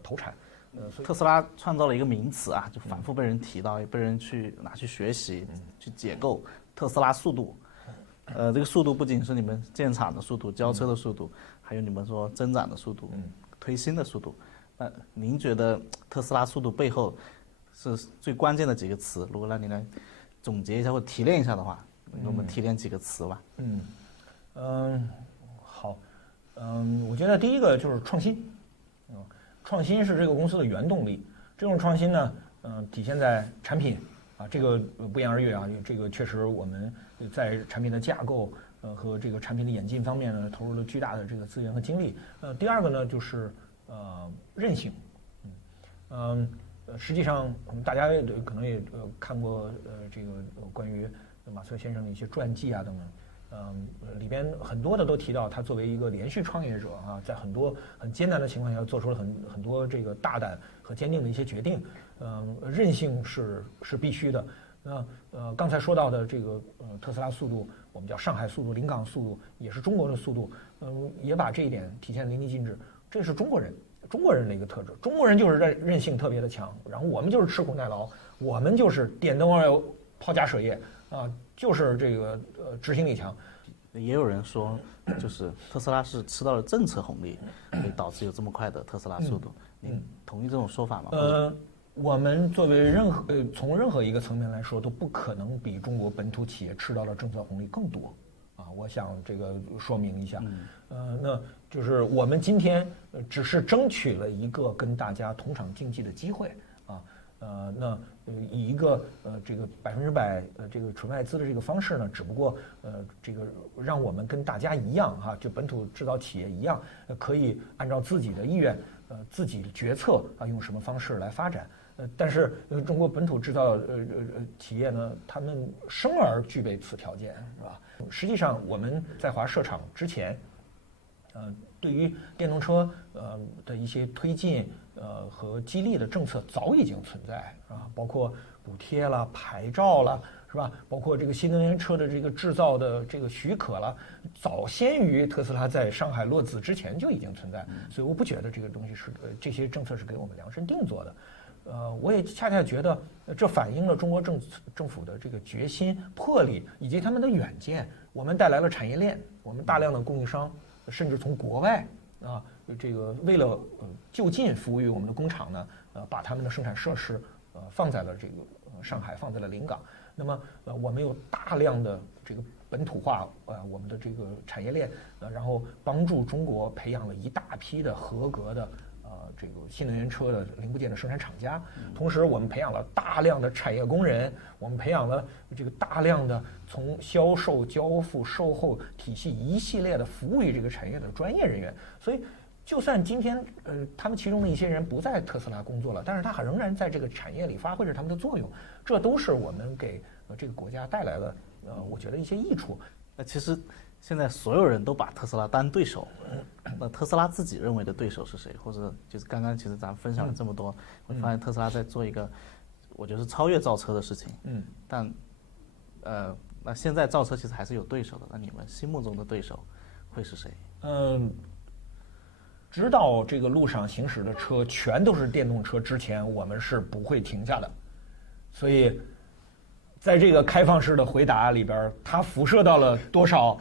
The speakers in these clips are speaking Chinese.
投产。所以特斯拉创造了一个名词啊，就反复被人提到，也被人拿去学习、去解构特斯拉速度。这个速度不仅是你们建厂的速度、交车的速度，还有你们说增长的速度、推新的速度。那您觉得特斯拉速度背后是最关键的几个词？如果让你来总结一下或提炼一下的话，给我们提炼几个词吧。好，我觉得第一个就是创新，创新是这个公司的原动力。这种创新呢，体现在产品啊，这个不言而喻啊，这个确实我们在产品的架构和这个产品的演进方面呢，投入了巨大的这个资源和精力。第二个呢就是韧性，实际上大家可能也看过这个关于马斯克先生的一些传记啊等等。里边很多的都提到他作为一个连续创业者啊，在很多很艰难的情况下做出了很多这个大胆和坚定的一些决定。韧性是必须的。刚才说到的这个特斯拉速度，我们叫上海速度、临港速度，也是中国的速度。也把这一点体现淋漓尽致。这是中国人的一个特质。中国人就是韧性特别的强，然后我们就是吃苦耐劳，我们就是点灯而油、抛家舍业啊，就是这个执行力强。也有人说，就是特斯拉是吃到了政策红利，所以导致有这么快的特斯拉速度。您同意这种说法吗？我们作为从任何一个层面来说，都不可能比中国本土企业吃到的政策红利更多啊！我想这个说明一下。那就是我们今天只是争取了一个跟大家同场竞技的机会啊。那以一个这个100%这个纯外资的这个方式呢，只不过这个让我们跟大家一样哈，就本土制造企业一样，可以按照自己的意愿自己决策啊，用什么方式来发展。但是中国本土制造企业呢，他们生而具备此条件，是吧？实际上我们在华设厂之前，对于电动车的一些推进和激励的政策早已经存在啊，包括补贴啦、牌照啦，是吧？包括这个新能源车的这个制造的这个许可了，早先于特斯拉在上海落子之前就已经存在。所以我不觉得这个东西是这些政策是给我们量身定做的。我也恰恰觉得这反映了中国政府的这个决心、魄力以及他们的远见。我们带来了产业链，我们大量的供应商，甚至从国外啊，这个为了就近服务于我们的工厂呢，把他们的生产设施放在了这个上海，放在了临港。那么我们有大量的这个本土化我们的这个产业链，然后帮助中国培养了一大批的合格的这个新能源车的零部件的生产厂家。同时我们培养了大量的产业工人，我们培养了这个大量的从销售、交付、售后体系一系列的服务于这个产业的专业人员。所以就算今天他们其中的一些人不在特斯拉工作了，但是他仍然在这个产业里发挥着他们的作用。这都是我们给这个国家带来了我觉得一些益处。那其实现在所有人都把特斯拉当对手，那特斯拉自己认为的对手是谁？或者就是刚刚其实咱们分享了这么多，会发现特斯拉在做一个我觉得是超越造车的事情。但那现在造车其实还是有对手的，那你们心目中的对手会是谁？直到这个路上行驶的车全都是电动车之前，我们是不会停下的。所以在这个开放式的回答里边，它辐射到了多少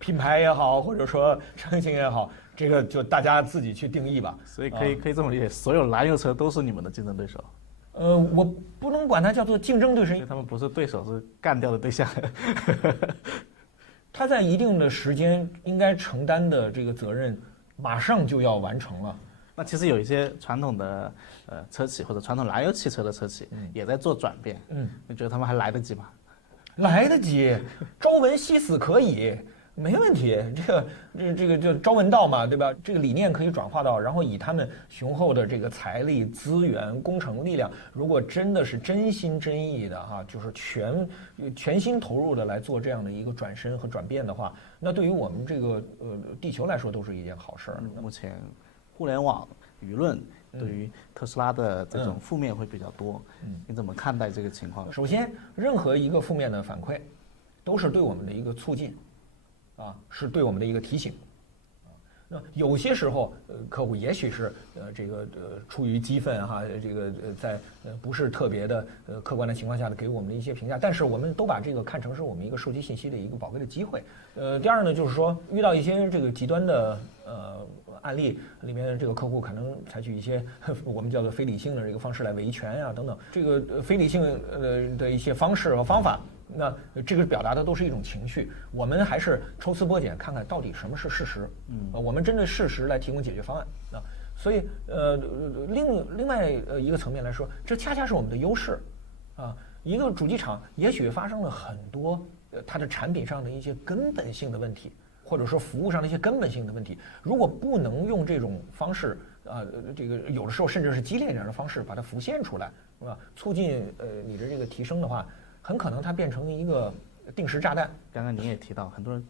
品牌也好，或者说车型也好，这个就大家自己去定义吧。所以可以这么理解，所有燃油车都是你们的竞争对手。我不能管它叫做竞争对手，他们不是对手，是干掉的对象。他在一定的时间应该承担的这个责任，马上就要完成了。那其实有一些传统的车企或者传统燃油汽车的车企也在做转变。你觉得他们还来得及吗？来得及，朝闻夕死可以，没问题。这个就朝闻道嘛，对吧？这个理念可以转化到，然后以他们雄厚的这个财力资源、工程力量，如果真的是真心真意的哈，就是全心投入的来做这样的一个转身和转变的话，那对于我们这个地球来说都是一件好事儿。目前互联网舆论对于特斯拉的这种负面会比较多，你怎么看待这个情况？首先，任何一个负面的反馈，都是对我们的一个促进，是对我们的一个提醒。那有些时候，客户也许是出于激愤哈，在不是特别的客观的情况下的给我们的一些评价，但是我们都把这个看成是我们一个收集信息的一个宝贵的机会。第二呢，就是说遇到一些这个极端的案例里面，这个客户可能采取一些我们叫做非理性的这个方式来维权呀等等，这个非理性的一些方式和方法。那这个表达的都是一种情绪，我们还是抽丝剥茧，看看到底什么是事实。我们针对事实来提供解决方案啊。所以另外一个层面来说，这恰恰是我们的优势啊。一个主机厂也许发生了很多它的产品上的一些根本性的问题，或者说服务上的一些根本性的问题，如果不能用这种方式这个有的时候甚至是激烈一点的方式把它浮现出来，是吧？促进你的这个提升的话。很可能它变成一个定时炸弹。刚刚您也提到，很多人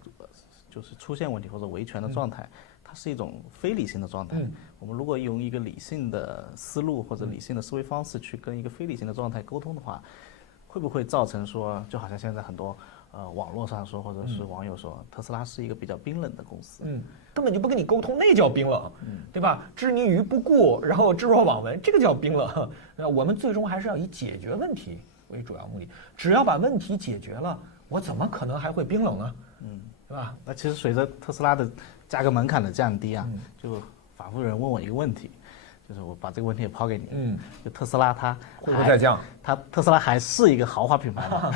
就是出现问题或者维权的状态，它是一种非理性的状态。我们如果用一个理性的思路或者理性的思维方式去跟一个非理性的状态沟通的话，会不会造成说，就好像现在很多网络上说或者是网友说，特斯拉是一个比较冰冷的公司？根本就不跟你沟通，那叫冰冷，对吧？置你于不顾，然后置若罔闻，这个叫冰冷。我们最终还是要以解决问题为主要目的，只要把问题解决了，我怎么可能还会冰冷呢？对吧？那其实随着特斯拉的价格门槛的降低啊，就反复有人问我一个问题，就是我把这个问题也抛给你，就特斯拉它会不会再降？特斯拉还是一个豪华品牌吗？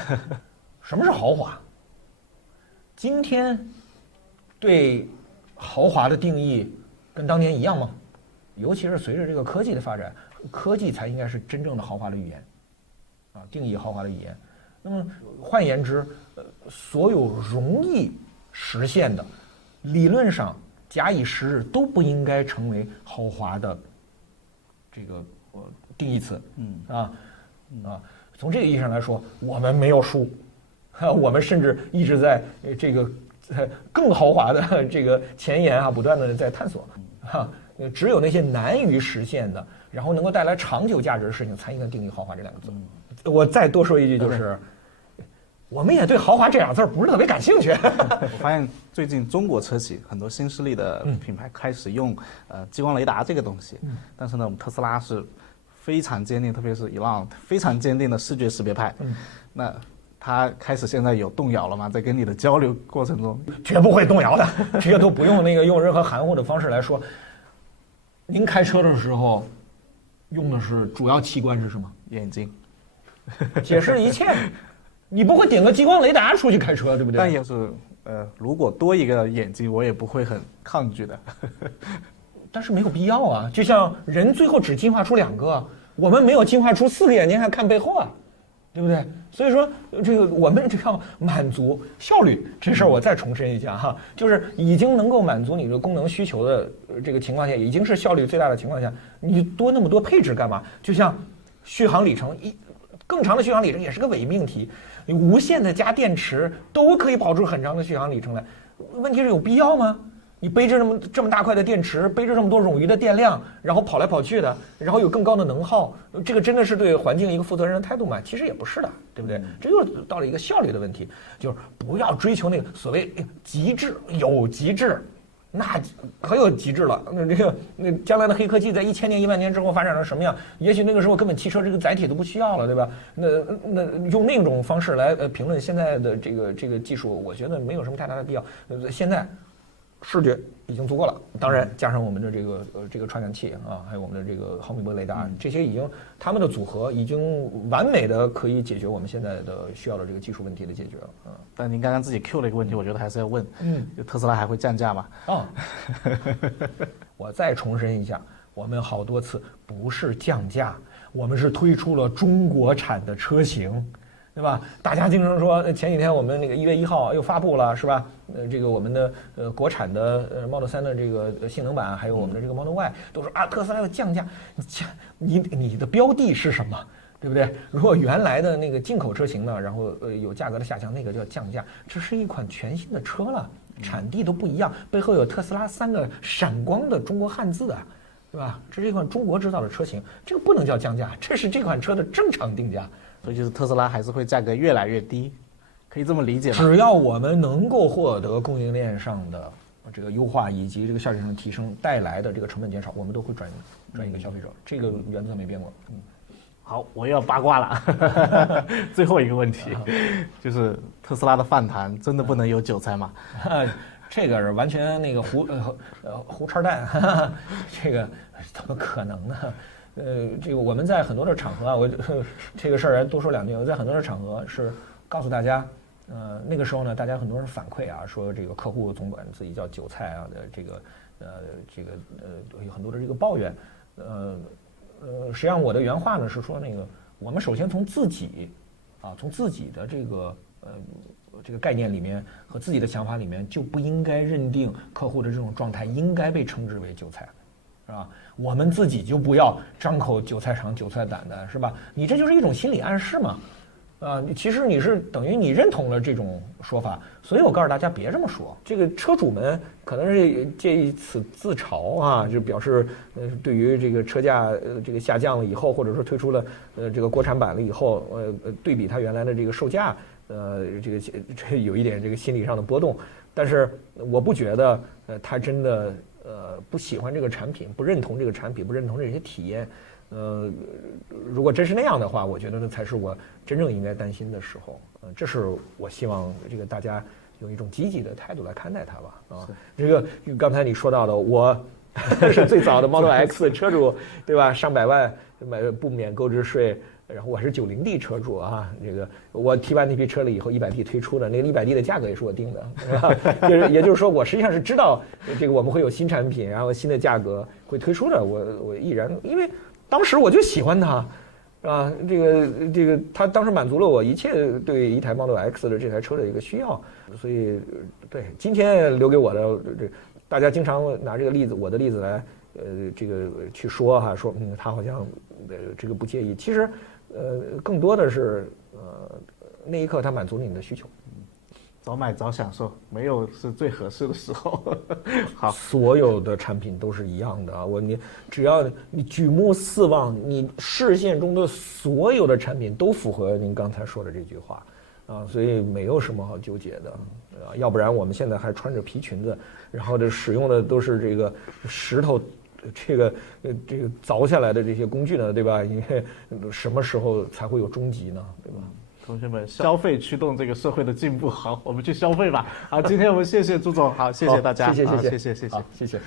什么是豪华？今天对豪华的定义跟当年一样吗？尤其是随着这个科技的发展，科技才应该是真正的豪华的语言。定义豪华的语言。那么换言之，所有容易实现的，理论上假以时日都不应该成为豪华的这个定义词。从这个意义上来说，我们没有输，我们甚至一直在这个更豪华的这个前沿不断的在探索。只有那些难于实现的，然后能够带来长久价值的事情，才应该定义豪华这两个字。我再多说一句，就是我们也对豪华这两个字不是特别感兴趣。我发现最近中国车企很多新势力的品牌开始用激光雷达这个东西，但是呢，我们特斯拉是非常坚定，特别是Elon非常坚定的视觉识别派。那他开始现在有动摇了吗？在跟你的交流过程中，绝不会动摇的，这些都不用用任何含糊的方式来说。您开车的时候用的是主要器官是什么？眼睛。解释一切，你不会点个激光雷达出去开车，对不对？但也是，如果多一个眼睛，我也不会很抗拒的。但是没有必要啊，就像人最后只进化出2个，我们没有进化出4个眼睛还看背后啊，对不对？所以说这个我们只要满足效率这事儿，我再重申一下哈，就是已经能够满足你的功能需求的这个情况下，已经是效率最大的情况下，你多那么多配置干嘛？就像续航里程更长的续航里程也是个伪命题，你无限的加电池都可以跑出很长的续航里程来，问题是有必要吗？你背着这么大块的电池，背着这么多冗余的电量，然后跑来跑去的，然后有更高的能耗，这个真的是对环境一个负责任的态度吗？其实也不是的，对不对？这又到了一个效率的问题，就是不要追求那个所谓极致，有极致，那可有极致了。那将来的黑科技在1000年、10000年之后发展成什么样？也许那个时候根本汽车这个载体都不需要了，对吧？那用那种方式来评论现在的这个技术，我觉得没有什么太大的必要。现在视觉已经足够了，当然加上我们的这个传感器还有我们的这个毫米波雷达，这些已经它们的组合已经完美的可以解决我们现在的需要的这个技术问题的解决了。但您刚刚自己 Q 了一个问题，我觉得还是要问，就特斯拉还会降价吗？我再重申一下，我们好多次不是降价，我们是推出了中国产的车型。对吧？大家经常说，前几天我们那个1月1号又发布了，是吧？这个我们的国产的Model 3的这个性能版，还有我们的这个 Model Y， 都说特斯拉要降价。你的标的是什么？对不对？如果原来的那个进口车型呢，然后有价格的下降，那个叫降价。这是一款全新的车了，产地都不一样，背后有特斯拉3个闪光的中国汉字的，对吧？这是一款中国制造的车型，这个不能叫降价，这是这款车的正常定价。所以就是特斯拉还是会价格越来越低，可以这么理解吗？只要我们能够获得供应链上的这个优化以及这个效率上的提升带来的这个成本减少，我们都会转移给消费者，这个原则没变过。好，我又要八卦了。最后一个问题，就是特斯拉的饭坛真的不能有韭菜吗？这个是完全那个胡叉蛋，这个怎么可能呢？这个我们在很多的场合啊，这个事儿多说两句。我在很多的场合是告诉大家，那个时候呢，大家很多人反馈啊，说这个客户总管自己叫韭菜啊的有很多的这个抱怨，实际上我的原话呢是说，那个我们首先从自己的这个概念里面和自己的想法里面，就不应该认定客户的这种状态应该被称之为韭菜，是吧？我们自己就不要张口韭菜长韭菜胆的，是吧？你这就是一种心理暗示嘛，其实你是等于你认同了这种说法，所以我告诉大家别这么说。这个车主们可能是借此自嘲啊，就表示对于这个车价这个下降了以后，或者说推出了这个国产版了以后，对比它原来的这个售价，这有一点这个心理上的波动。但是我不觉得他真的不喜欢这个产品，不认同这个产品，不认同这些体验。如果真是那样的话，我觉得那才是我真正应该担心的时候。这是我希望这个大家用一种积极的态度来看待它吧。这个刚才你说到的，我是最早的 Model X 车主，对吧？上百万不免购置税。然后我是90D 车主啊，这个我提完那批车了以后，100D 推出的，那个100D 的价格也是我定的，是吧？也就是说，我实际上是知道这个我们会有新产品，然后新的价格会推出的，我毅然，因为当时我就喜欢它，啊，这个它当时满足了我一切对一台 Model X 的这台车的一个需要，所以对今天留给我的大家经常拿这个例子，我的例子来这个去说哈，说他好像这个不介意，其实更多的是那一刻他满足了你的需求。早买早享受，没有是最合适的时候。好，所有的产品都是一样的啊！你只要你举目四望，你视线中的所有的产品都符合您刚才说的这句话啊，所以没有什么好纠结的啊。要不然我们现在还穿着皮裙子，然后这使用的都是这个石头，这个凿下来的这些工具呢，对吧？因为什么时候才会有终极呢，对吧？同学们，消费驱动这个社会的进步。好，我们去消费吧。好，今天我们谢谢朱总，好，谢谢大家，谢谢。谢谢。好，谢谢。